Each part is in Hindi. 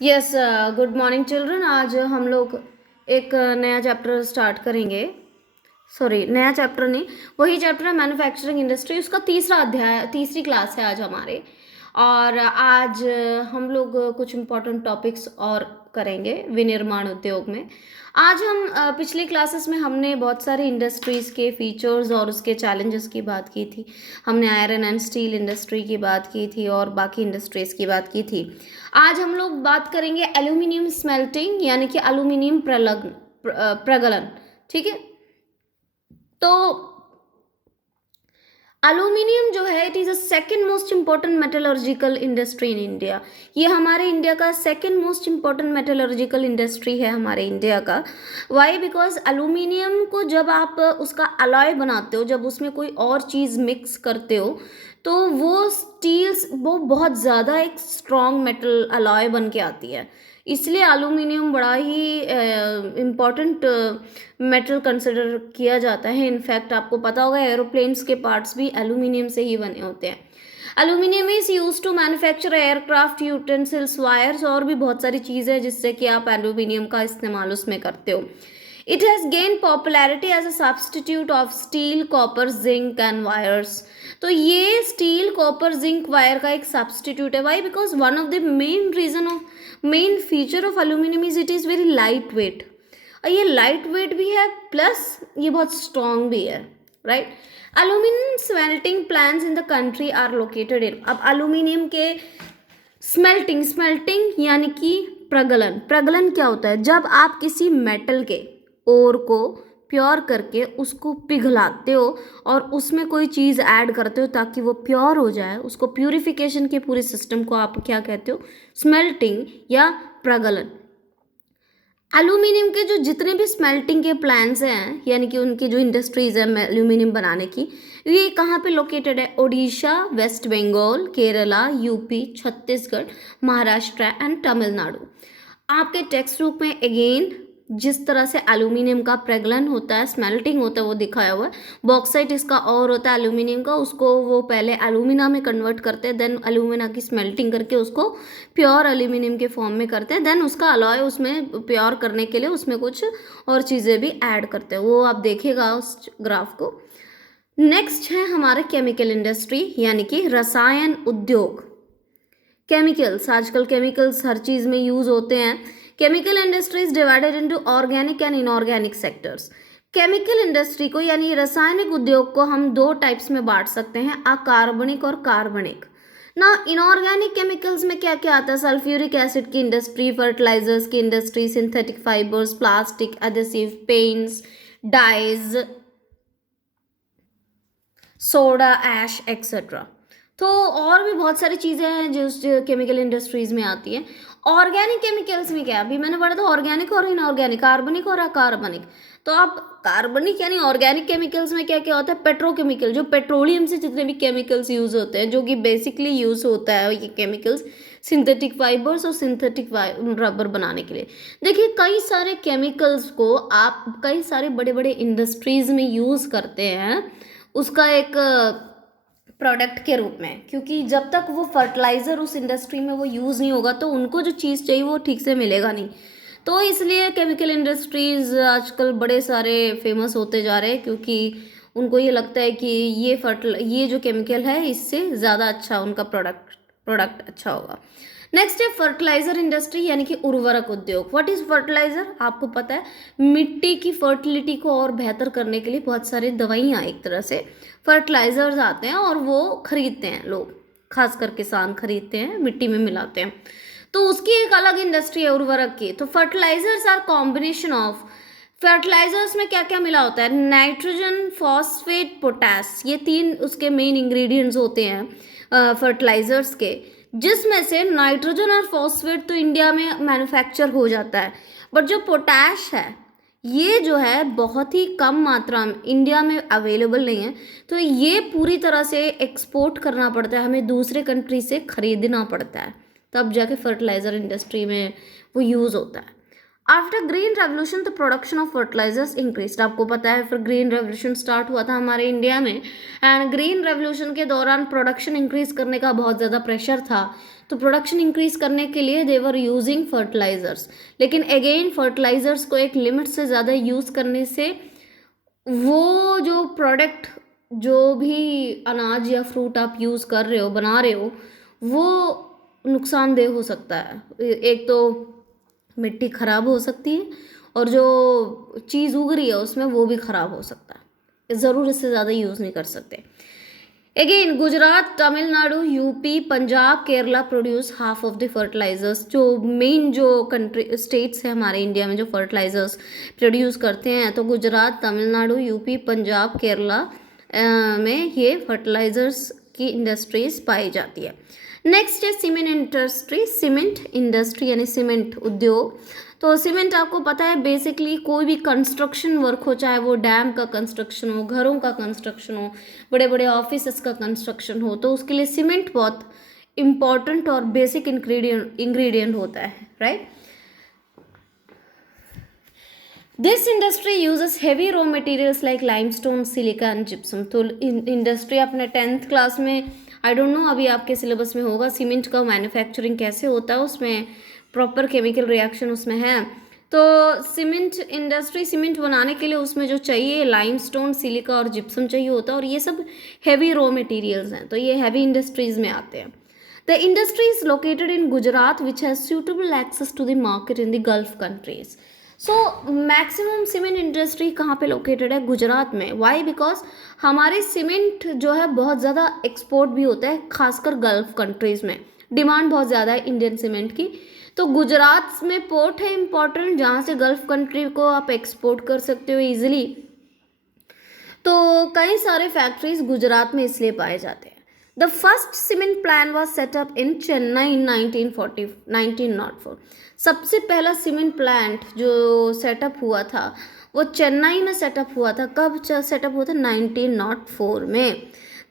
यस। Good morning children. आज हम लोग एक नया चैप्टर स्टार्ट करेंगे। सॉरी, नया चैप्टर नहीं, वही चैप्टर है मैन्युफैक्चरिंग इंडस्ट्री। उसका तीसरा अध्याय, तीसरी क्लास है आज हमारे। और आज हम लोग कुछ इम्पोर्टेंट टॉपिक्स और करेंगे विनिर्माण उद्योग में। आज हम पिछली क्लासेस में हमने बहुत सारी इंडस्ट्रीज़ के फीचर्स और उसके चैलेंजेस की बात की थी। हमने आयरन एंड स्टील इंडस्ट्री की बात की थी और बाकी इंडस्ट्रीज़ की बात की थी। आज हम लोग बात करेंगे एल्यूमिनियम स्मेल्टिंग यानी कि एल्यूमिनियम प्रगलन। ठीक है। तो एल्यूमिनियम जो है, it is a second most important metallurgical industry in India. ये हमारे इंडिया का second most important metallurgical industry है हमारे इंडिया का। वाई? बिकॉज एल्यूमिनियम को जब आप उसका अलॉय बनाते हो, जब उसमें कोई और चीज़ मिक्स करते हो, तो वो स्टील्स वो बहुत ज़्यादा एक स्ट्रॉन्ग मेटल अलॉय बन के आती है। इसलिए एल्यूमिनियम बड़ा ही इम्पॉर्टेंट मेटल कंसिडर किया जाता है। इनफैक्ट आपको पता होगा एरोप्लेन्स के पार्ट्स भी एल्यूमिनियम से ही बने होते हैं। Aluminium is use to manufacture aircraft utensils, wires और भी बहुत सारी चीज़ें जिससे कि आप एल्यूमिनियम का इस्तेमाल उसमें करते हो। It has gain popularity as a substitute of steel, copper, zinc and wires. तो ये स्टील, कॉपर, जिंक, वायर का एक सब्सटीट्यूट है। Why? Because one of the main feature of aluminium is it is very light weight. और ये लाइट वेट भी है प्लस ये बहुत स्ट्रॉन्ग भी है। Right? Aluminium smelting plants in the country are located in. अब एल्यूमिनियम के स्मेल्टिंग यानी कि प्रगलन। प्रगलन क्या होता है? जब आप किसी मेटल के ओर को प्योर करके उसको पिघलाते हो और उसमें कोई चीज़ ऐड करते हो ताकि वो प्योर हो जाए, उसको प्यूरिफिकेशन के पूरे सिस्टम को आप क्या कहते हो? स्मेल्टिंग या प्रगलन। एल्यूमिनियम के जो जितने भी स्मेल्टिंग के प्लांट्स हैं यानी कि उनकी जो इंडस्ट्रीज है एल्यूमिनियम बनाने की, ये कहाँ पे लोकेटेड है? Odisha, West Bengal, Kerala, UP, Chhattisgarh, Maharashtra and Tamil Nadu. आपके टेक्स्ट बुक में अगेन जिस तरह से एल्यूमिनियम का प्रगलन होता है, स्मेल्टिंग होता है, वो दिखाया हुआ है। बॉक्साइट इसका और होता है एल्यूमिनियम का, उसको वो पहले एल्यूमिना में कन्वर्ट करते हैं, देन एल्यूमिना की स्मेल्टिंग करके उसको प्योर एल्यूमिनियम के फॉर्म में करते हैं, देन उसका अलॉय उसमें प्योर करने के लिए उसमें कुछ और चीज़ें भी ऐड करते हैं। वो आप देखिएगा उस ग्राफ को। नेक्स्ट है हमारे केमिकल इंडस्ट्री यानी कि रसायन उद्योग। केमिकल्स, आजकल केमिकल्स हर चीज़ में यूज़ होते हैं। Chemical industry is divided into organic and inorganic sectors. Chemical industry को यानी रासायनिक उद्योग को हम दो टाइप्स में बांट सकते हैं, अकार्बनिक और कार्बनिक। ना इनऑर्गेनिक केमिकल्स में क्या क्या आता है? सल्फ्यूरिक एसिड की इंडस्ट्री, फर्टिलाइजर्स की industry, synthetic fibres, plastic, adhesive, paints, dyes, soda ash etcetera. तो और भी बहुत सारी चीज़ें हैं जो केमिकल इंडस्ट्रीज़ में आती हैं। ऑर्गेनिक केमिकल्स में क्या? अभी मैंने पढ़ा था ऑर्गेनिक और इनऑर्गेनिक, कार्बनिक और अकार्बनिक। तो आप कार्बनिक यानी ऑर्गेनिक केमिकल्स में क्या क्या होता है? पेट्रोकेमिकल, जो पेट्रोलियम से जितने भी केमिकल्स यूज़ होते हैं, जो कि बेसिकली यूज़ होता है ये केमिकल्स सिंथेटिक फाइबर्स और सिंथेटिक रबर बनाने के लिए। देखिए कई सारे केमिकल्स को आप कई सारे बड़े बड़े इंडस्ट्रीज़ में यूज़ करते हैं उसका एक प्रोडक्ट के रूप में, क्योंकि जब तक वो फर्टिलाइज़र उस इंडस्ट्री में वो यूज़ नहीं होगा तो उनको जो चीज़ चाहिए वो ठीक से मिलेगा नहीं। तो इसलिए केमिकल इंडस्ट्रीज़ आजकल बड़े सारे फेमस होते जा रहे हैं, क्योंकि उनको ये लगता है कि ये जो केमिकल है इससे ज़्यादा अच्छा उनका प्रोडक्ट अच्छा होगा। नेक्स्ट है फर्टिलाइजर इंडस्ट्री यानी कि उर्वरक उद्योग। What is fertiliser? आपको पता है मिट्टी की फर्टिलिटी को और बेहतर करने के लिए बहुत सारी दवाइयाँ, एक तरह से फर्टिलाइजर्स आते हैं और वो खरीदते हैं लोग, खासकर किसान खरीदते हैं, मिट्टी में मिलाते हैं। तो उसकी एक अलग इंडस्ट्री है उर्वरक की। तो fertilisers are combination of, fertilisers में क्या क्या मिला होता है? नाइट्रोजन, फॉस्फेट, पोटास, ये तीन उसके मेन इंग्रेडिएंट्स होते हैं फर्टिलाइजर्स के, जिसमें से नाइट्रोजन और फॉस्फेट तो इंडिया में मैन्युफैक्चर हो जाता है, बट जो पोटैश है ये जो है बहुत ही कम मात्रा में इंडिया में अवेलेबल नहीं है। तो ये पूरी तरह से एक्सपोर्ट करना पड़ता है, हमें दूसरे कंट्री से खरीदना पड़ता है, तब जाके फर्टिलाइज़र इंडस्ट्री में वो यूज़ होता है। After green revolution the production of fertilisers increase. आपको पता है फिर ग्रीन रेवोल्यूशन स्टार्ट हुआ था हमारे इंडिया में, एंड ग्रीन रेवोल्यूशन के दौरान प्रोडक्शन इंक्रीज करने का बहुत ज़्यादा प्रेशर था, तो प्रोडक्शन इंक्रीज करने के लिए दे वर यूजिंग फर्टिलाइजर्स। लेकिन अगेन फर्टिलाइजर्स को एक लिमिट से ज़्यादा यूज़ करने से वो जो प्रोडक्ट, जो भी अनाज या फ्रूट आप यूज़ कर रहे हो, बना रहे हो, वो नुकसानदेह हो सकता है। एक तो मिट्टी खराब हो सकती है, और जो चीज़ उग रही है उसमें वो भी खराब हो सकता है। ज़रूरत से ज़्यादा यूज़ नहीं कर सकते। Again Gujarat, Tamil Nadu, UP, Punjab, Kerala produce half of the fertilisers. जो मेन जो कंट्री स्टेट्स है हमारे इंडिया में जो फर्टिलाइजर्स प्रोड्यूस करते हैं, तो गुजरात, तमिलनाडु, यूपी, पंजाब, केरला में ये फर्टिलाइजर्स की इंडस्ट्रीज पाई जाती है। नेक्स्ट है सीमेंट इंडस्ट्री। सीमेंट इंडस्ट्री यानी सीमेंट उद्योग। तो सीमेंट आपको पता है बेसिकली कोई भी कंस्ट्रक्शन वर्क हो, चाहे वो डैम का कंस्ट्रक्शन हो, घरों का कंस्ट्रक्शन हो, बड़े बड़े ऑफिस का कंस्ट्रक्शन हो, तो उसके लिए सीमेंट बहुत इंपॉर्टेंट और बेसिक इंग्रेडिएंट होता है, right. This industry uses heavy raw materials like limestone, silica and gypsum. तो इंडस्ट्री अपने 10th क्लास में, आई डोंट नो अभी आपके सिलेबस में होगा, सीमेंट का मैन्युफैक्चरिंग कैसे होता है, उसमें प्रॉपर केमिकल रिएक्शन उसमें है। तो सीमेंट इंडस्ट्री, सीमेंट बनाने के लिए उसमें जो चाहिए लाइमस्टोन, सिलिका और जिप्सम चाहिए होता है, और ये सब हैवी रॉ मटेरियल्स हैं, तो ये हैवी इंडस्ट्रीज में आते हैं। The industry is located in Gujarat which has suitable access to the market in the Gulf countries. So maximum cement industry कहाँ पे लोकेटेड है? गुजरात में। वाई? बिकॉज हमारे सीमेंट जो है बहुत ज़्यादा एक्सपोर्ट भी होता है, खासकर गल्फ कंट्रीज़ में डिमांड बहुत ज़्यादा है इंडियन सीमेंट की। तो गुजरात में पोर्ट है इंपॉर्टेंट, जहाँ से गल्फ कंट्री को आप एक्सपोर्ट कर सकते हो ईजिली। तो कई सारे फैक्ट्रीज गुजरात में इसलिए पाए जाते हैं। The first cement plant was set up in Chennai in 1904। सबसे पहला सीमेंट प्लांट जो सेटअप हुआ था वो चेन्नई में सेटअप हुआ था। कब सेटअप हुआ था? 1904 में।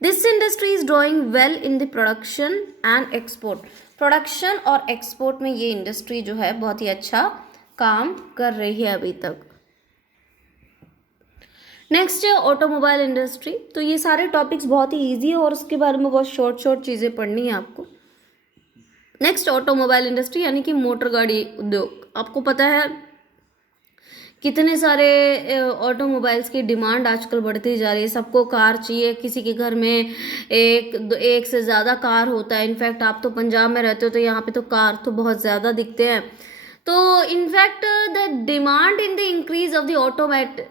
This industry is doing well in the production and export. Production और एक्सपोर्ट में ये इंडस्ट्री जो है बहुत ही अच्छा काम कर रही है अभी तक। नेक्स्ट है ऑटोमोबाइल इंडस्ट्री। तो ये सारे टॉपिक्स बहुत ही ईजी है और उसके बारे में बहुत शॉर्ट चीज़ें पढ़नी है आपको। नेक्स्ट ऑटोमोबाइल इंडस्ट्री यानी कि मोटर गाड़ी उद्योग। आपको पता है कितने सारे ऑटोमोबाइल्स की डिमांड आजकल बढ़ती जा रही है। सबको कार चाहिए, किसी के घर में एक से ज़्यादा कार होता है। इनफैक्ट आप तो पंजाब में रहते हो तो यहाँ पे तो कार तो बहुत ज़्यादा दिखते हैं। तो in fact the demand in the increase of the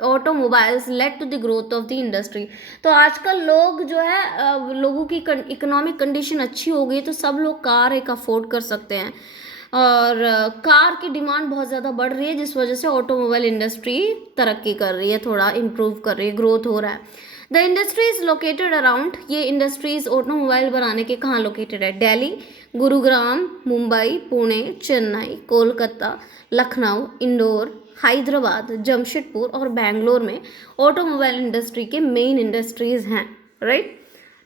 automobiles led to the growth of the industry. तो आजकल लोग जो है लोगों की इकोनॉमिक कंडीशन अच्छी हो गई तो सब लोग कार एक अफोर्ड कर सकते हैं और कार की डिमांड बहुत ज़्यादा बढ़ रही है, जिस वजह से ऑटोमोबाइल इंडस्ट्री तरक्की कर रही है, थोड़ा इम्प्रूव कर रही है, ग्रोथ हो रहा है। The industry is located around, ये इंडस्ट्रीज ऑटोमोबाइल बनाने के कहाँ लोकेटेड है? दिल्ली, गुरुग्राम, मुंबई, पुणे, चेन्नई, कोलकाता, लखनऊ, इंदौर, हैदराबाद, जमशेदपुर और बेंगलोर में ऑटोमोबाइल इंडस्ट्री के मेन इंडस्ट्रीज हैं, राइट।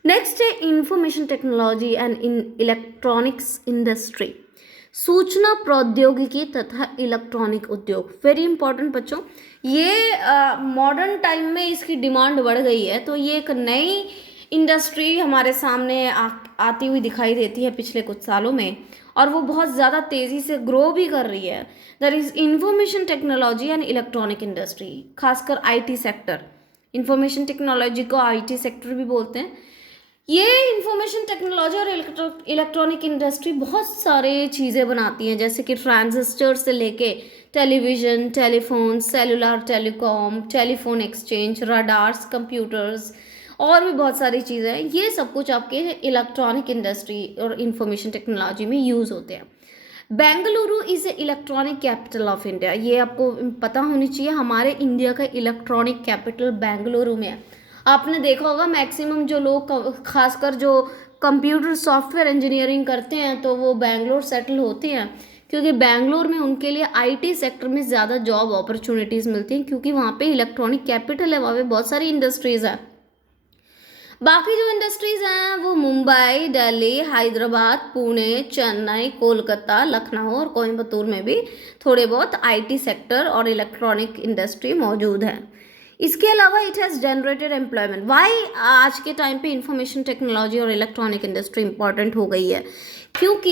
नेक्स्ट है information technology and electronics industry. सूचना प्रौद्योगिकी तथा इलेक्ट्रॉनिक उद्योग, वेरी इंपॉर्टेंट बच्चों। ये मॉडर्न टाइम में इसकी डिमांड बढ़ गई है, तो ये एक नई इंडस्ट्री हमारे सामने आती हुई दिखाई देती है पिछले कुछ सालों में, और वो बहुत ज़्यादा तेज़ी से ग्रो भी कर रही है। That is information technology and electronic industry, खासकर आईटी सेक्टर। इंफॉर्मेशन टेक्नोलॉजी को आईटी सेक्टर भी बोलते हैं। ये इंफॉर्मेशन टेक्नोलॉजी और इलेक्ट्रॉनिक इंडस्ट्री बहुत सारे चीज़ें बनाती हैं, जैसे कि ट्रांजिस्टर से लेके television, telephone, cellular telecom, telephone exchange, radars, computers और भी बहुत सारी चीज़ें हैं। ये सब कुछ आपके इलेक्ट्रॉनिक इंडस्ट्री और इंफॉर्मेशन टेक्नोलॉजी में यूज़ होते हैं। Bengaluru is a electronic capital of India. ये आपको पता होनी चाहिए, हमारे इंडिया का इलेक्ट्रॉनिक कैपिटल बेंगलुरु में है। आपने देखा होगा मैक्सिमम जो लोग खासकर जो कंप्यूटर सॉफ्टवेयर इंजीनियरिंग करते हैं तो वो बेंगलोर सेटल होते हैं, क्योंकि बेंगलोर में उनके लिए आईटी सेक्टर में ज़्यादा जॉब अपॉर्चुनिटीज़ मिलती हैं, क्योंकि वहाँ पे इलेक्ट्रॉनिक कैपिटल है, वहाँ पे बहुत सारी इंडस्ट्रीज़ है। बाकी जो इंडस्ट्रीज हैं वो मुंबई, दिल्ली, हैदराबाद, पुणे, चेन्नई, कोलकाता, लखनऊ और कोयम्बतूर में भी थोड़े बहुत आईटी सेक्टर और इलेक्ट्रॉनिक इंडस्ट्री मौजूद है। इसके अलावा it has generated employment. Why आज के टाइम पे इंफॉर्मेशन टेक्नोलॉजी और इलेक्ट्रॉनिक इंडस्ट्री इंपॉर्टेंट हो गई है, क्योंकि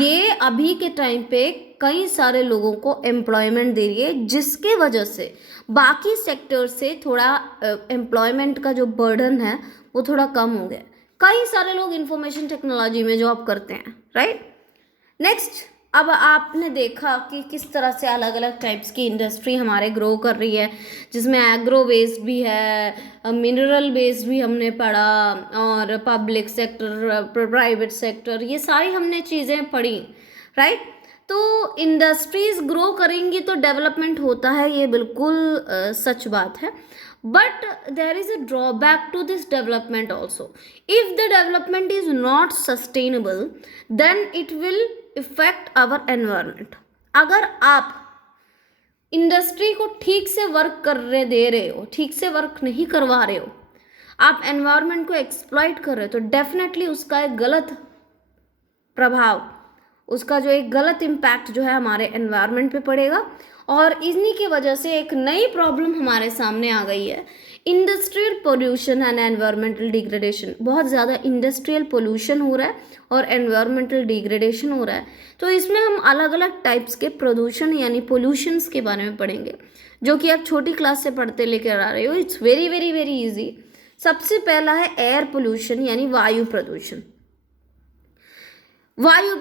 ये अभी के टाइम पे कई सारे लोगों को एम्प्लॉयमेंट दे रही है, जिसके वजह से बाकी सेक्टर से थोड़ा एम्प्लॉयमेंट का जो बर्डन है वो थोड़ा कम हो गया। कई सारे लोग इंफॉर्मेशन टेक्नोलॉजी में जॉब करते हैं, राइट। नेक्स्ट, अब आपने देखा कि किस तरह से अलग अलग टाइप्स की इंडस्ट्री हमारे ग्रो कर रही है, जिसमें एग्रो बेस्ड भी है, मिनरल बेस्ड भी हमने पढ़ा, और पब्लिक सेक्टर, प्राइवेट सेक्टर, ये सारी हमने चीज़ें पढ़ी, राइट। तो इंडस्ट्रीज ग्रो करेंगी तो डेवलपमेंट होता है, ये बिल्कुल सच बात है। But there is a drawback to this development also. If the development is not sustainable then it will effect our environment. अगर आप इंडस्ट्री को ठीक से वर्क करने दे रहे हो, ठीक से वर्क नहीं करवा रहे हो, आप एनवायरमेंट को एक्सप्लॉइट कर रहे हो, तो डेफिनेटली उसका एक गलत प्रभाव, उसका जो एक गलत इम्पैक्ट जो है हमारे एनवायरनमेंट पे पड़ेगा। और इन्हीं की वजह से एक नई प्रॉब्लम हमारे सामने आ गई है, industrial pollution and environmental degradation. बहुत ज़्यादा इंडस्ट्रियल पोल्यूशन हो रहा है और एनवायरमेंटल डिग्रेडेशन हो रहा है। तो इसमें हम अलग अलग टाइप्स के प्रदूषण यानी पोल्यूशंस के बारे में पढ़ेंगे, जो कि आप छोटी क्लास से पढ़ते लेकर आ रहे हो। It's very very very easy. सबसे पहला है एयर पोल्यूशन यानी वायु प्रदूषण। वायु